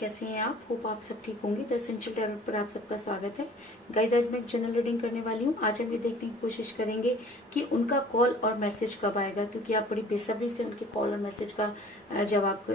कैसे हैं आप? होप आप सब ठीक होंगे। द एसेंशियल टैरो पर आप सबका स्वागत है। गाइज, आज मैं एक जनरल रीडिंग करने वाली हूँ। आज हम ये देखने की कोशिश करेंगे कि उनका कॉल और मैसेज कब आएगा, क्योंकि आप बड़ी बेसब्री से उनके कॉल और मैसेज का जवाब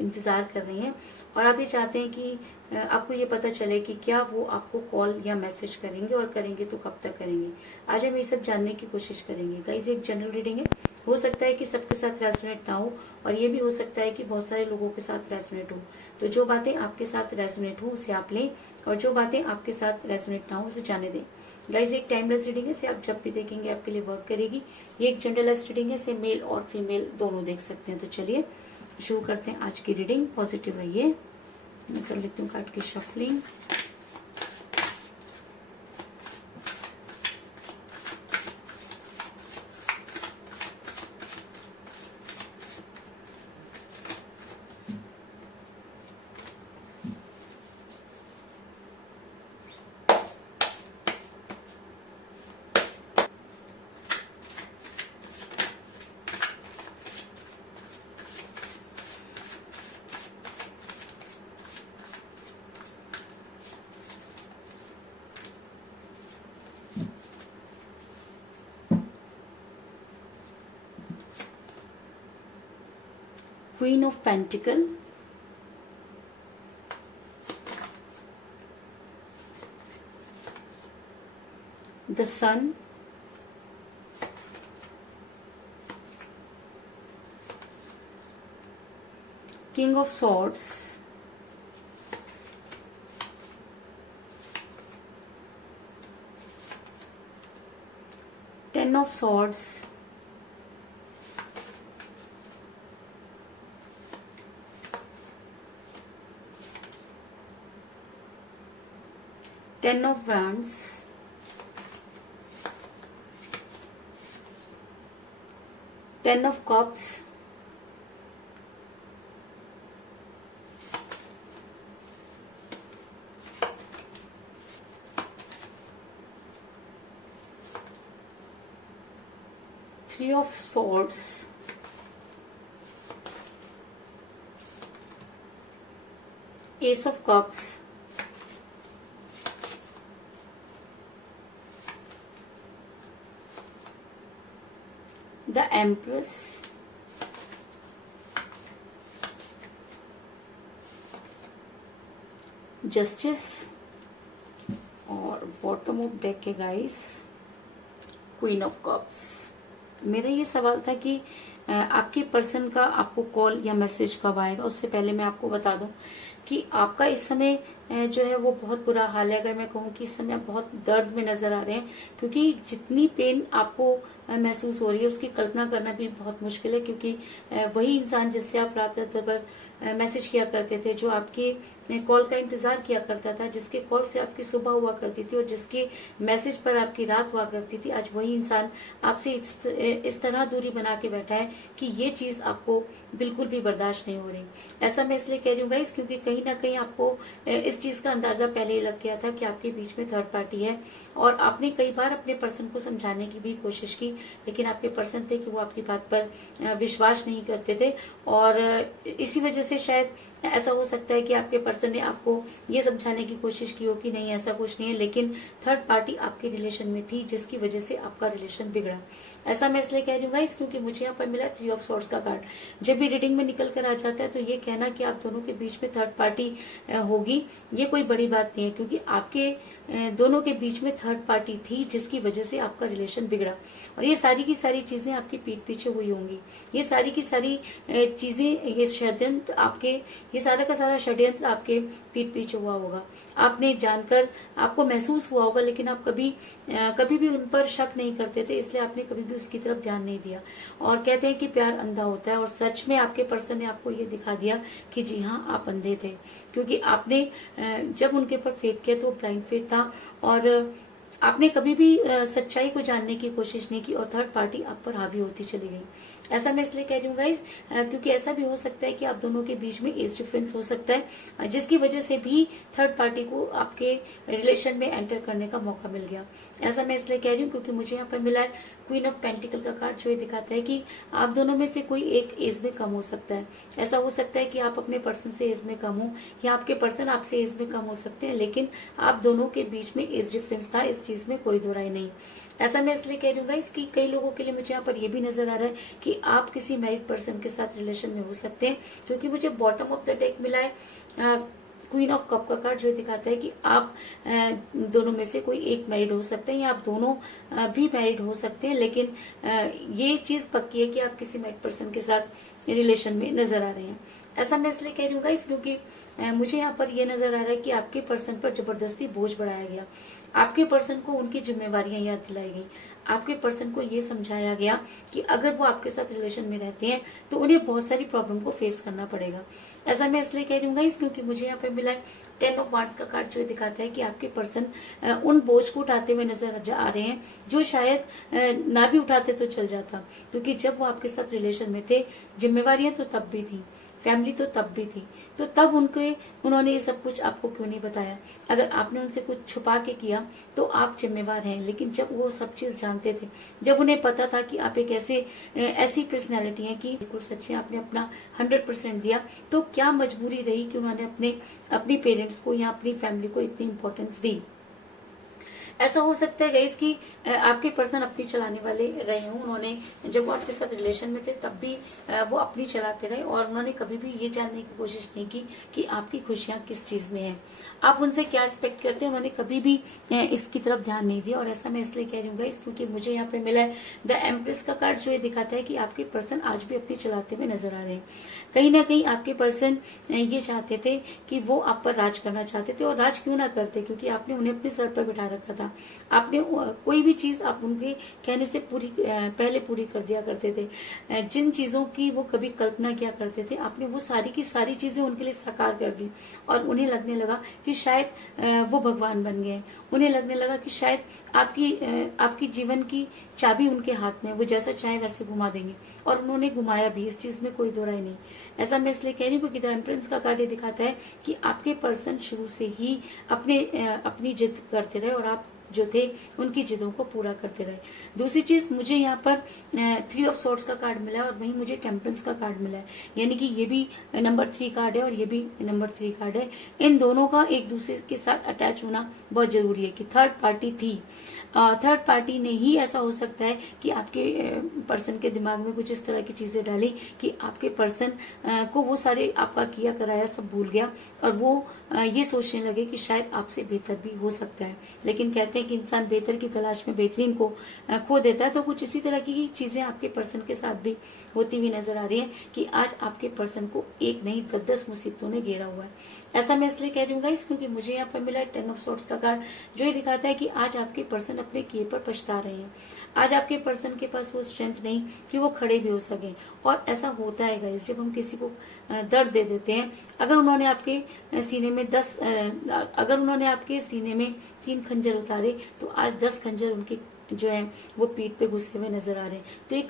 इंतजार कर रही हैं और आप ये चाहते हैं कि आपको ये पता चले कि क्या वो आपको कॉल या मैसेज करेंगे और करेंगे तो कब तक करेंगे। आज हम ये सब जानने की कोशिश करेंगे। गाइज, एक जनरल रीडिंग है, हो सकता है कि सबके साथ रेजोनेट ना हो और ये भी हो सकता है कि बहुत सारे लोगों के साथ रेजोनेट हो। तो जो बातें आपके साथ रेजोनेट हो उसे आप लें और जो बातें आपके साथ रेजोनेट ना हो उसे जाने दें। गाइज, एक टाइमलेस रीडिंग है, इसे आप जब भी देखेंगे आपके लिए वर्क करेगी। ये एक जनरलेस रीडिंग है, इसे मेल और फीमेल दोनों देख सकते हैं। तो चलिए शुरू करते हैं आज की रीडिंग। पॉजिटिव रहिए। मैं कर लेती हूँ कार्ड की shuffling. Queen of Pentacle, the Sun, King of Swords, Ten of Swords, Ten of Wands, Ten of Cups, Three of Swords, Ace of Cups, the Empress, Justice और बॉटम ऑफ डेक है guys queen of cups. मेरा ये सवाल था कि आपके person का आपको कॉल या मैसेज कब आएगा। उससे पहले मैं आपको बता दूं कि आपका इस समय जो है वो बहुत बुरा हाल है। अगर मैं कहूँ कि इस समय आप बहुत दर्द में नजर आ रहे हैं, क्योंकि जितनी पेन आपको महसूस हो रही है उसकी कल्पना करना भी बहुत मुश्किल है, क्योंकि वही इंसान जिससे आप रात रात भर मैसेज किया करते थे, जो आपके कॉल का इंतजार किया करता था, जिसके कॉल से आपकी सुबह हुआ करती थी और जिसके मैसेज पर आपकी रात हुआ करती थी, आज वही इंसान आपसे इस तरह दूरी बना के बैठा है कि ये चीज आपको बिल्कुल भी बर्दाश्त नहीं हो रही। ऐसा मैं इसलिए कह रही हूँ गाइस, क्योंकि कहीं ना कहीं आपको इस चीज का अंदाजा पहले ही लग गया था कि आपके बीच में थर्ड पार्टी है और आपने कई बार अपने पर्सन को समझाने की भी कोशिश की, लेकिन आपके पर्सन थे कि वो आपकी बात पर विश्वास नहीं करते थे और इसी वजह से शायद ऐसा हो सकता है कि आपके पर्सन ने आपको ये समझाने की कोशिश की हो कि नहीं ऐसा कुछ नहीं है, लेकिन थर्ड पार्टी आपके रिलेशन में थी जिसकी वजह से आपका रिलेशन बिगड़ा। ऐसा मैं इसलिए कह रही हूँ गाइस, क्योंकि मुझे यहाँ पर मिला थ्री ऑफ सॉर्ड्स का कार्ड। जब भी रीडिंग में निकल कर आ जाता है तो ये कहना कि आप दोनों के बीच में थर्ड पार्टी होगी ये कोई बड़ी बात नहीं है, क्योंकि आपके दोनों के बीच में थर्ड पार्टी थी जिसकी वजह से आपका रिलेशन बिगड़ा और ये सारी की सारी चीजें आपकी पीठ पीछे हुई होंगी। ये सारी की सारी चीजें, ये षड्यंत्र आपके, ये सारा का सारा षड्यंत्र आपके पीठ पीछे हुआ होगा। आपने जानकर आपको महसूस हुआ होगा, लेकिन आप कभी भी उन पर शक नहीं करते थे, इसलिए आपने कभी भी उसकी तरफ ध्यान नहीं दिया। और कहते हैं कि प्यार अंधा होता है और सच में आपके पर्सन ने आपको ये दिखा दिया कि जी हाँ आप अंधे थे, क्योंकि आपने जब उनके ऊपर फेथ किया तो वो ब्लाइंड फेथ था और आपने कभी भी सच्चाई को जानने की कोशिश नहीं की और थर्ड पार्टी आप पर हावी होती चली गई। ऐसा मैं इसलिए कह रही हूँ गाइज, क्योंकि ऐसा भी हो सकता है कि आप दोनों के बीच में एज डिफरेंस हो सकता है, जिसकी वजह से भी थर्ड पार्टी को आपके रिलेशन में एंटर करने का मौका मिल गया। ऐसा मैं इसलिए कह रही हूँ क्योंकि मुझे यहाँ पर मिला है क्वीन ऑफ पेंटिकल का कार्ड, जो ये दिखाता है कि आप दोनों में से कोई एक एज में कम हो सकता है। ऐसा हो सकता है कि आप अपने पर्सन से एज में कम हो, या आपके पर्सन आपसे एज में कम हो सकते हैं, लेकिन आप दोनों के बीच में एज डिफरेंस था, इस चीज में कोई दो राय नहीं। ऐसा मैं इसलिए कह रही हूँ इसकी कई लोगों के लिए मुझे यहाँ पर ये भी नजर आ रहा है कि आप किसी मैरिड पर्सन के साथ रिलेशन में हो सकते हैं, क्योंकि मुझे बॉटम ऑफ द डेक मिला है क्वीन ऑफ कप का कार्ड, जो दिखाता है कि आप दोनों में से कोई एक मैरिड हो सकते हैं, या आप दोनों भी मैरिड हो सकते हैं, लेकिन ये चीज पक्की है कि आप किसी मैरिड पर्सन के साथ रिलेशन में नजर आ रहे हैं। ऐसा मैं इसलिए कह रही हूँ गाइस क्योंकि मुझे यहाँ पर ये नजर आ रहा है कि आपके पर्सन पर जबरदस्ती बोझ बढ़ाया गया, आपके पर्सन को उनकी जिम्मेवारियां याद दिलाई गई, आपके पर्सन को ये समझाया गया कि अगर वो आपके साथ रिलेशन में रहते हैं तो उन्हें बहुत सारी प्रॉब्लम को फेस करना पड़ेगा। ऐसा मैं इसलिए कह रही हूँ क्योंकि मुझे यहाँ पे मिला है 10 ऑफ वांड्स का कार्ड, जो दिखाता है कि आपके पर्सन उन बोझ को उठाते हुए नजर आ रहे हैं जो शायद ना भी उठाते तो चल जाता, क्योंकि जब वो आपके साथ रिलेशन में थे जिम्मेवारियां तो तब भी थी, फैमिली तो तब भी थी, तो तब उन्होंने ये सब कुछ आपको क्यों नहीं बताया? अगर आपने उनसे कुछ छुपा के किया तो आप जिम्मेवार हैं, लेकिन जब वो सब चीज जानते थे, जब उन्हें पता था कि आप एक ऐसी पर्सनैलिटी हैं कि बिल्कुल सच्चे, आपने अपना 100% दिया, तो क्या मजबूरी रही कि उन्होंने अपनी पेरेंट्स को या अपनी फैमिली को इतनी इंपॉर्टेंस दी। ऐसा हो सकता है गाइस कि आपके पर्सन अपनी चलाने वाले रहे हों, उन्होंने जब वो आपके साथ रिलेशन में थे तब भी वो अपनी चलाते रहे, और उन्होंने कभी भी ये जानने की कोशिश नहीं की कि आपकी खुशियां किस चीज में है, आप उनसे क्या एक्सपेक्ट करते हैं, उन्होंने कभी भी इसकी तरफ ध्यान नहीं दिया। और ऐसा मैं इसलिए कह रही हूँ गाइस क्योंकि मुझे यहाँ पे मिला है द एम्प्रेस का कार्ड, जो ये दिखाता है कि आपके पर्सन आज भी अपनी चलाते हुए नजर आ रहे हैं। कहीं ना कहीं आपके पर्सन ये चाहते थे कि वो आप पर राज करना चाहते थे, और राज क्यों ना करते, क्योंकि आपने उन्हें अपने सर पर बिठा रखा था। आपने कोई भी चीज आप उनके कहने से पहले पूरी कर दिया करते थे, जिन चीजों की वो कभी कल्पना किया करते थे, आपने वो सारी की सारी चीजें उनके लिए साकार कर दी, और उन्हें लगने लगा कि शायद वो भगवान बन गए, उन्हें लगने लगा कि शायद आपकी जीवन की चाबी उनके हाथ में, वो जैसा चाहे वैसे घुमा देंगे, और उन्होंने घुमाया भी, इस चीज में कोई दो राय नहीं। ऐसा मैं इसलिए कह रही हूँ क्योंकि द एम्प्रेस का कार्ड ये दिखाता है कि आपके पर्सन शुरू से ही अपनी जिद करते रहे, और आप जो थे उनकी जिदों को पूरा करते रहे। दूसरी चीज मुझे यहाँ पर 3 ऑफ सॉर्ड्स का कार्ड मिला है, और वहीं मुझे टेम्परेंस का कार्ड मिला है, यानी कि ये भी नंबर 3 कार्ड है और ये भी नंबर 3 कार्ड है। इन दोनों का एक दूसरे के साथ अटैच होना बहुत जरूरी है कि थर्ड पार्टी थी, थर्ड पार्टी ने ही ऐसा हो सकता है कि आपके पर्सन के दिमाग में कुछ इस तरह की चीजें डाली कि आपके पर्सन को वो सारे आपका किया कराया सब भूल गया, और वो ये सोचने लगे कि शायद आपसे बेहतर भी हो सकता है। लेकिन कहते हैं कि इंसान बेहतर की तलाश में बेहतरीन को खो देता है, तो कुछ इसी तरह की चीजें आपके पर्सन के साथ भी होती हुई नजर आ रही है कि आज आपके पर्सन को एक नहीं 10 मुसीबतों ने घेरा हुआ है। ऐसा मैं इसलिए कह रही हूँ गाइस क्योंकि मुझे यहाँ पर मिला है 10 ऑफ सॉर्ड्स का कार्ड, जो ये दिखाता है कि आज आपके पर्सन अपने किए पर पछता रहे हैं। आज आपके पर्सन के पास वो स्ट्रेंथ नहीं कि वो खड़े भी हो सके, और ऐसा होता है गाइस जब हम किसी को दर्द दे देते हैं। अगर उन्होंने आपके सीने में 3 खंजर उतारे, तो आज 10 खंजर उनके जो है वो पीठ पे घुसे हुए नजर आ रहे हैं। तो ये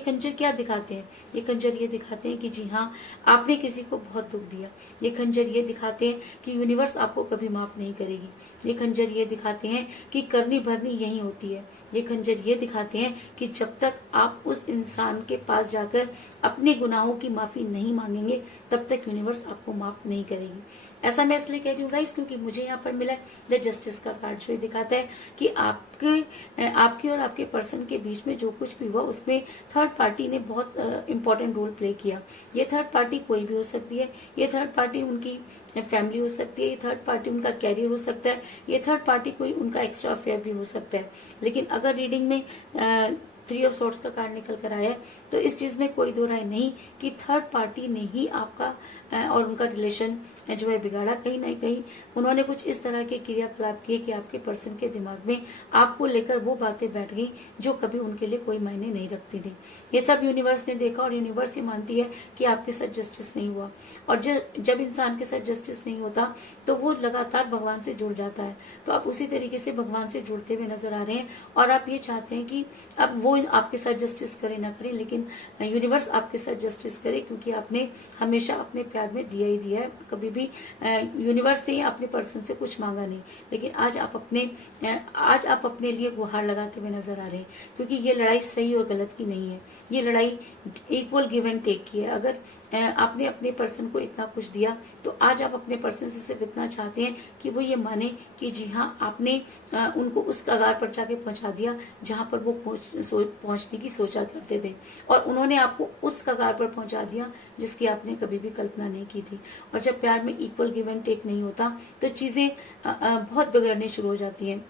खंजर क्या दिखाते हैं? ये खंजर ये दिखाते हैं कि जी हाँ, आपने किसी को बहुत दुख दिया। ये खंजर ये दिखाते हैं कि यूनिवर्स आपको कभी माफ नहीं करेगी। ये खंजर ये दिखाते हैं कि करनी भरनी यही होती है। ये खंजर ये दिखाते हैं कि जब तक आप उस इंसान के पास जाकर अपने गुनाहों की माफी नहीं मांगेंगे, तब तक यूनिवर्स आपको माफ नहीं करेगी। ऐसा मैं इसलिए कह रही हूँ गाइस क्योंकि मुझे यहाँ पर मिला द जस्टिस का कार्ड, जो दिखाता है कि आपके और आपके पर्सन के बीच में जो कुछ भी हुआ उसमें थर्ड पार्टी ने बहुत इंपॉर्टेंट रोल प्ले किया। ये थर्ड पार्टी कोई भी हो सकती है, ये थर्ड पार्टी उनकी फैमिली हो सकती है, ये थर्ड पार्टी उनका कैरियर हो सकता है, ये थर्ड पार्टी कोई उनका एक्स्ट्रा अफेयर भी हो सकता है। लेकिन अगर रीडिंग में 3 ऑफ सॉर्ड्स का कार्ड निकल कर आया है, तो इस चीज में कोई दो राय नहीं कि थर्ड पार्टी ने ही आपका और उनका रिलेशन जो है बिगाड़ा। कहीं ना कहीं उन्होंने कुछ इस तरह के क्रियाकलाप किए कि आपके पर्सन के दिमाग में आपको लेकर वो बातें बैठ गई जो कभी उनके लिए कोई मायने नहीं रखती थी। ये सब यूनिवर्स ने देखा और यूनिवर्स ये मानती है कि आपके साथ जस्टिस नहीं हुआ। और जब इंसान के साथ जस्टिस नहीं होता तो वो लगातार भगवान से जुड़ जाता है। तो आप उसी तरीके से भगवान से जुड़ते हुए नजर आ रहे हैं और आप ये चाहते हैं कि अब वो आपके साथ जस्टिस करे ना करे, लेकिन यूनिवर्स आपके साथ जस्टिस करे, क्योंकि आपने हमेशा अपने प्यार में दिया ही दिया है। कभी भी यूनिवर्स से अपने पर्सन से कुछ मांगा नहीं, लेकिन आज आप अपने लिए गुहार लगाते हुए नजर आ रहे हैं, क्योंकि ये लड़ाई सही और गलत की नहीं है। ये लड़ाई इक्वल गिव एंड टेक की है। अगर आपने अपने पर्सन को इतना कुछ दिया तो आज आप अपने पर्सन से सिर्फ इतना चाहते हैं कि वो ये माने कि जी हाँ, आपने उनको उस कगार पर जाके पहुंचा दिया जहां पर वो पहुंचने की सोचा करते थे, और उन्होंने आपको उस कगार पर पहुंचा दिया जिसकी आपने कभी भी कल्पना नहीं की थी। और जब प्यार में इक्वल गिव एंड टेक नहीं होता तो चीजें बहुत बिगड़ने शुरू हो जाती हैं।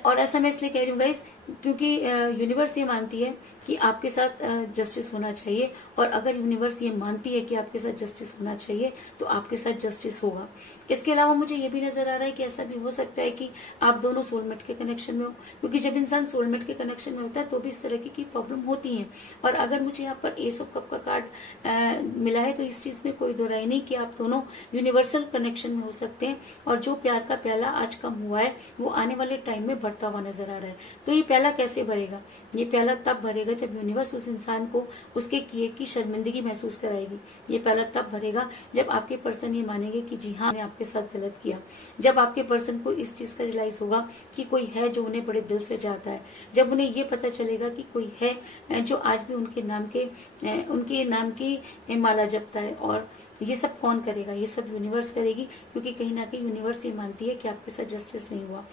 और ऐसा मैं इसलिए कह रही हूँ गाइस, क्योंकि यूनिवर्स ये मानती है कि आपके साथ जस्टिस होना चाहिए, और अगर यूनिवर्स ये मानती है कि आपके साथ जस्टिस होना चाहिए तो आपके साथ जस्टिस होगा। इसके अलावा मुझे ये भी नजर आ रहा है कि ऐसा भी हो सकता है कि आप दोनों सोलमेट के कनेक्शन में हो, क्योंकि जब इंसान सोलमेट के कनेक्शन में होता है तो भी इस तरह की प्रॉब्लम होती है। और अगर मुझे यहाँ पर एस ऑफ कप का कार्ड मिला है तो इस चीज में कोई दो राय नहीं कि आप दोनों यूनिवर्सल कनेक्शन में हो सकते हैं, और जो प्यार का प्याला आज कम हुआ है वो आने वाले टाइम में बढ़ता हुआ नजर आ रहा है। तो ये प्याला कैसे भरेगा? ये प्याला तब भरेगा जब यूनिवर्स उस इंसान को उसके किए की शर्मिंदगी महसूस कराएगी। ये प्याला तब भरेगा जब आपके पर्सन ये मानेंगे कि जी हाँ, मैंने आपके साथ गलत किया। जब आपके पर्सन को इस चीज का रियलाइज होगा कि कोई है जो उन्हें बड़े दिल से चाहता है, जब उन्हें ये पता चलेगा कि कोई है जो आज भी उनके नाम की माला जपता है। और ये सब कौन करेगा? ये सब यूनिवर्स करेगी, क्योंकि कहीं ना कहीं यूनिवर्स ये मानती है कि आपके साथ जस्टिस नहीं हुआ।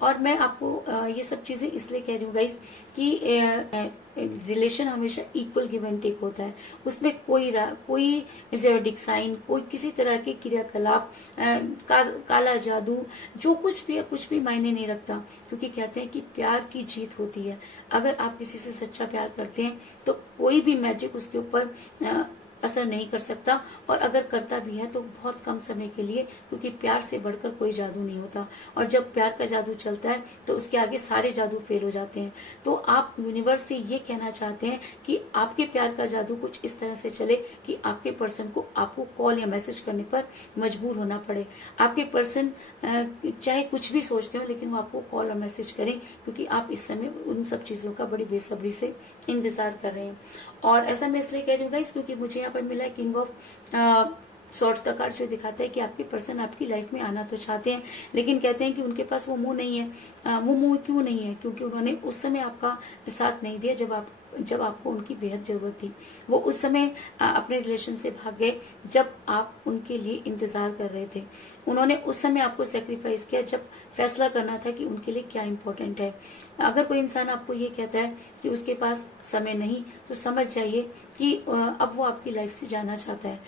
और मैं आपको ये सब चीजें इसलिए कह रही हूँ गाइस कि रिलेशन हमेशा इक्वल गिव एंड टेक होता है। उसमें कोई ज़ोडिक साइन, कोई किसी तरह के क्रियाकलाप, काला जादू, जो कुछ भी मायने नहीं रखता, क्योंकि कहते हैं कि प्यार की जीत होती है। अगर आप किसी से सच्चा प्यार करते हैं तो कोई भी मैजिक उसके ऊपर असर नहीं कर सकता, और अगर करता भी है तो बहुत कम समय के लिए, क्योंकि प्यार से बढ़कर कोई जादू नहीं होता। और जब प्यार का जादू चलता है तो उसके आगे सारे जादू फेल हो जाते हैं। तो आप यूनिवर्स से ये कहना चाहते हैं कि आपके प्यार का जादू कुछ इस तरह से चले कि आपके पर्सन को आपको कॉल या मैसेज करने पर मजबूर होना पड़े। आपके पर्सन चाहे कुछ भी सोचते हो, लेकिन वो आपको कॉल और मैसेज करें, क्योंकि आप इस समय उन सब चीजों का बड़ी बेसब्री से इंतजार कर रहे हैं। और ऐसा मैं इसलिए कह रही हूँ गाइस, क्योंकि मुझे यहाँ पर मिला है किंग ऑफ सॉर्ट्स का कार्ड, जो दिखाता है कि आपके पर्सन आपकी लाइफ में आना तो चाहते हैं, लेकिन कहते हैं कि उनके पास वो मुंह नहीं है। वो मुंह क्यों नहीं है? क्योंकि उन्होंने उस समय आपका साथ नहीं दिया जब आपको उनकी बेहद जरूरत थी। वो उस समय अपने रिलेशन से भाग गए जब आप उनके लिए इंतजार कर रहे थे। उन्होंने उस समय आपको सेक्रीफाइस किया जब फैसला करना था कि उनके लिए क्या इम्पोर्टेंट है। अगर कोई इंसान आपको ये कहता है कि उसके पास समय नहीं, तो समझ जाइए कि अब वो आपकी लाइफ से जाना चाहता है,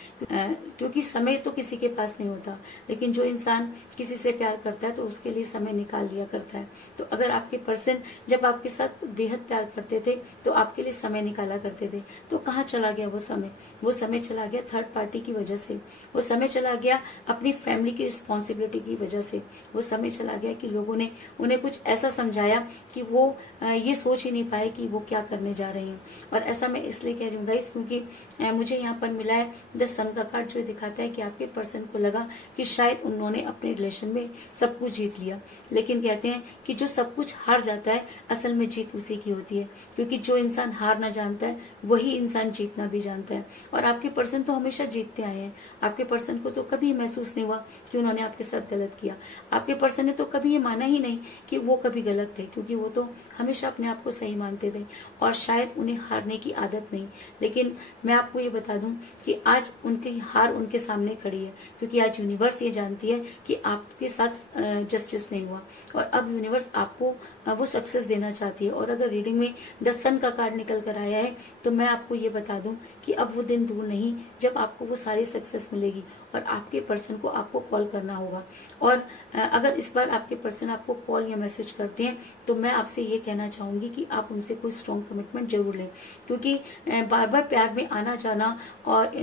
क्योंकि समय तो किसी के पास नहीं होता, लेकिन जो इंसान किसी से प्यार करता है तो उसके लिए समय निकाल लिया करता है। तो अगर आपके पर्सन जब आपके साथ बेहद प्यार करते थे तो आपके लिए समय निकाला करते थे, तो कहाँ चला गया वो समय? वो समय चला गया थर्ड पार्टी की वजह से, वो समय चला गया अपनी फैमिली की रिस्पॉन्सिबिलिटी की वजह से, वो समय चला गया कि लोगों ने उन्हें कुछ ऐसा समझाया कि वो ये सोच ही नहीं पाए कि वो क्या करने जा रहे हैं। और ऐसा मैं इसलिए कह रही हूँ गाइस, क्योंकि मुझे यहाँ पर मिला है द सन का कार्ड, जो दिखाता है कि आपके पर्सन को लगा कि शायद उन्होंने अपने रिलेशन में सब कुछ जीत लिया, लेकिन कहते हैं कि जो सब कुछ हार जाता है असल में जीत उसी की होती है, क्योंकि जो इंसान हारना जानता है वही इंसान जीतना भी जानता है। और आपके पर्सन तो हमेशा जीतते आए हैं। आपके पर्सन को तो कभी महसूस नहीं हुआ कि उन्होंने आपके साथ गलत किया। आपके पर्सन ने तो कभी ये माना ही नहीं कि वो कभी गलत थे, क्योंकि वो तो हमेशा अपने आप को सही मानते थे, और शायद उन्हें हारने की आदत नहीं। लेकिन मैं आपको ये बता दूं कि आज उनकी हार उनके सामने खड़ी है, क्योंकि आज यूनिवर्स ये जानती है कि आपके साथ जस्टिस नहीं हुआ, और अब यूनिवर्स आपको वो सक्सेस देना चाहती है। और अगर रीडिंग में द सन का कार्ड निकल कर आया है तो मैं आपको ये बता दूं कि अब वो दिन दूर नहीं जब आपको वो सारी सक्सेस मिलेगी। और आपके पर्सन को आपको कॉल करना होगा। और अगर इस बार आपके पर्सन आपको कॉल या मैसेज करते हैं तो मैं आपसे ये कहना चाहूंगी कि आप उनसे कोई स्ट्रॉन्ग कमिटमेंट जरूर लें, क्योंकि बार बार प्यार में आना जाना और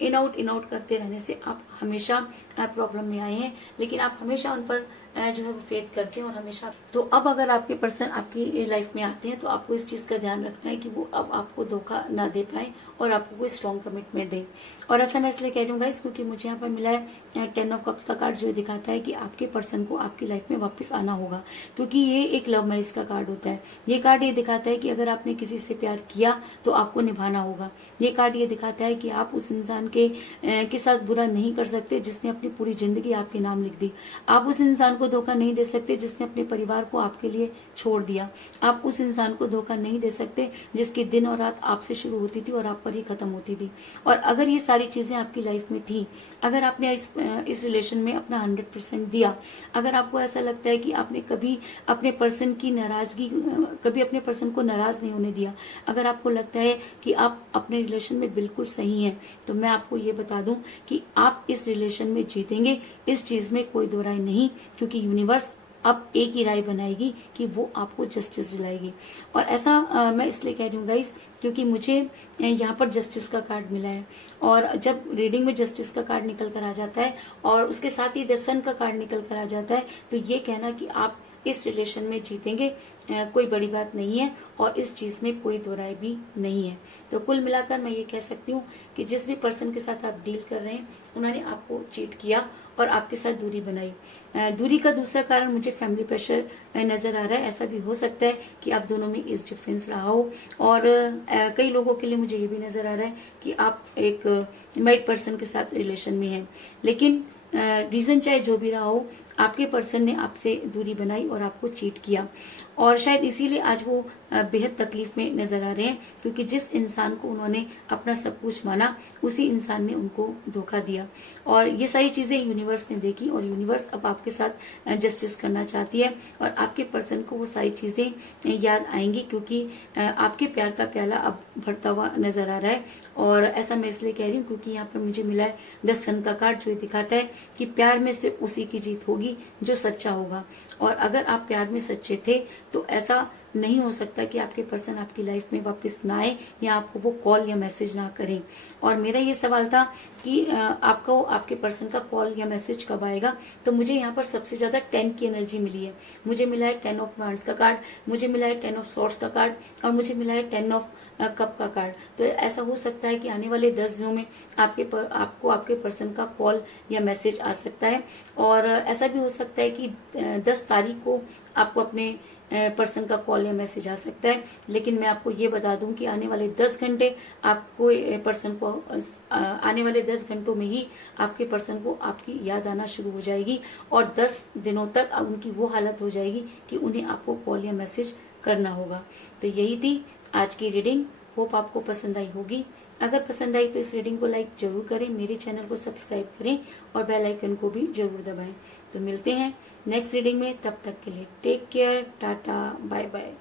इन आउट करते रहने से आप हमेशा प्रॉब्लम में आए हैं। लेकिन आप हमेशा उन पर जो है वो फेथ करते हैं और हमेशा। तो अब अगर आपके पर्सन आपकी लाइफ में आते हैं तो आपको इस चीज का ध्यान रखना है कि वो अब आपको धोखा ना दे पाए और आपको कोई स्ट्रॉन्ग कमिटमेंट दे। और ऐसा मैं इसलिए कह रही हूँ गाइस क्योंकि मुझे यहाँ पर मिला है 10 ऑफ कप्स का कार्ड, जो दिखाता है कि आपके पर्सन को आपकी लाइफ में वापस आना होगा, क्योंकि ये एक लव मैरिज का कार्ड होता है। ये कार्ड ये दिखाता है कि अगर आपने किसी से प्यार किया तो आपको निभाना होगा। ये कार्ड ये दिखाता है कि आप उस इंसान के साथ बुरा नहीं कर सकते जिसने अपनी पूरी जिंदगी आपके नाम लिख दी। आप उस इंसान को धोखा नहीं दे सकते जिसने अपने परिवार को आपके लिए छोड़ दिया। आप उस इंसान को धोखा नहीं दे सकते जिसकी दिन और रात आपसे शुरू होती थी और आप पर ही खत्म होती थी। और अगर ये सारी चीजें आपकी लाइफ में थी, अगर आपने इस रिलेशन में अपना 100% दिया, अगर आपको ऐसा लगता है कि आपने कभी अपने पर्सन की नाराजगी, कभी अपने पर्सन को नाराज नहीं होने दिया, अगर आपको लगता है कि आप अपने रिलेशन में बिल्कुल सही हैं, तो मैं आपको ये बता दूं कि आप इस रिलेशन में जीतेंगे। इस चीज में कोई दो राय नहीं, क्योंकि यूनिवर्स अब एक ही राय बनाएगी कि वो आपको जस्टिस दिलाएगी। और ऐसा मैं इसलिए कह रही हूँ गाइस क्योंकि मुझे यहाँ पर जस्टिस का कार्ड मिला है। और जब रीडिंग में जस्टिस का कार्ड निकल कर आ जाता है और उसके साथ ही द सन का कार्ड निकल कर आ जाता है, तो ये कहना कि आप इस रिलेशन में जीतेंगे कोई बड़ी बात नहीं है और इस चीज में कोई दो राय भी नहीं है। तो कुल मिलाकर मैं ये कह सकती हूँ कि जिस भी पर्सन के साथ आप डील कर रहे हैं उन्होंने आपको चीट किया और आपके साथ दूरी बनाई। दूरी का दूसरा कारण मुझे फैमिली प्रेशर नजर आ रहा है। ऐसा भी हो सकता है कि आप दोनों में एज डिफरेंस रहा हो। और कई लोगों के लिए मुझे ये भी नजर आ रहा है कि आप एक मैरिड पर्सन के साथ रिलेशन में हैं, लेकिन रीजन चाहे जो भी रहा हो, आपके पर्सन ने आपसे दूरी बनाई और आपको चीट किया। और शायद इसीलिए आज वो बेहद तकलीफ में नजर आ रहे हैं, क्योंकि जिस इंसान को उन्होंने अपना सब कुछ माना उसी इंसान ने उनको धोखा दिया। और ये सारी चीजें यूनिवर्स ने देखी और यूनिवर्स अब आपके साथ जस्टिस करना चाहती है और आपके पर्सन को वो सारी चीजें याद आएंगी, क्योंकि आपके प्यार का प्याला अब भरता हुआ नजर आ रहा है। और ऐसा मैं इसलिए कह रही हूँ क्योंकि यहाँ पर मुझे मिला है द सन का कार्ड, जो दिखाता है कि प्यार में सिर्फ उसी की जीत होगी जो सच्चा होगा। और अगर आप प्यार में सच्चे थे तो ऐसा नहीं हो सकता कि आपके पर्सन आपकी लाइफ में वापस ना आए या आपको वो कॉल या मैसेज ना करें। और मेरा ये सवाल था कि आपको आपके पर्सन का कॉल या मैसेज कब आएगा, तो मुझे यहाँ पर सबसे ज्यादा 10 की एनर्जी मिली है। मुझे मिला है 10 ऑफ वांड्स का कार्ड, मुझे मिला है 10 ऑफ सॉर्ड्स का कार्ड और मुझे मिला है 10 ऑफ कप का कार्ड। तो ऐसा हो सकता है कि आने वाले 10 दिनों में आपको आपके पर्सन का कॉल या मैसेज आ सकता है। और ऐसा भी हो सकता है कि 10 तारीख को आपको अपने पर्सन का कॉल या मैसेज आ सकता है। लेकिन मैं आपको ये बता दूं कि आने वाले 10 घंटे आपको पर्सन को आने वाले 10 घंटों में ही आपके पर्सन को आपकी याद आना शुरू हो जाएगी और 10 दिनों तक उनकी वो हालत हो जाएगी कि उन्हें आपको कॉल या मैसेज करना होगा। तो यही थी आज की रीडिंग। होप आपको पसंद आई होगी। अगर पसंद आई तो इस रीडिंग को लाइक जरूर करें, मेरे चैनल को सब्सक्राइब करें और बेल आइकन को भी जरूर दबाएं। तो मिलते हैं नेक्स्ट रीडिंग में, तब तक के लिए take care, tata, bye bye.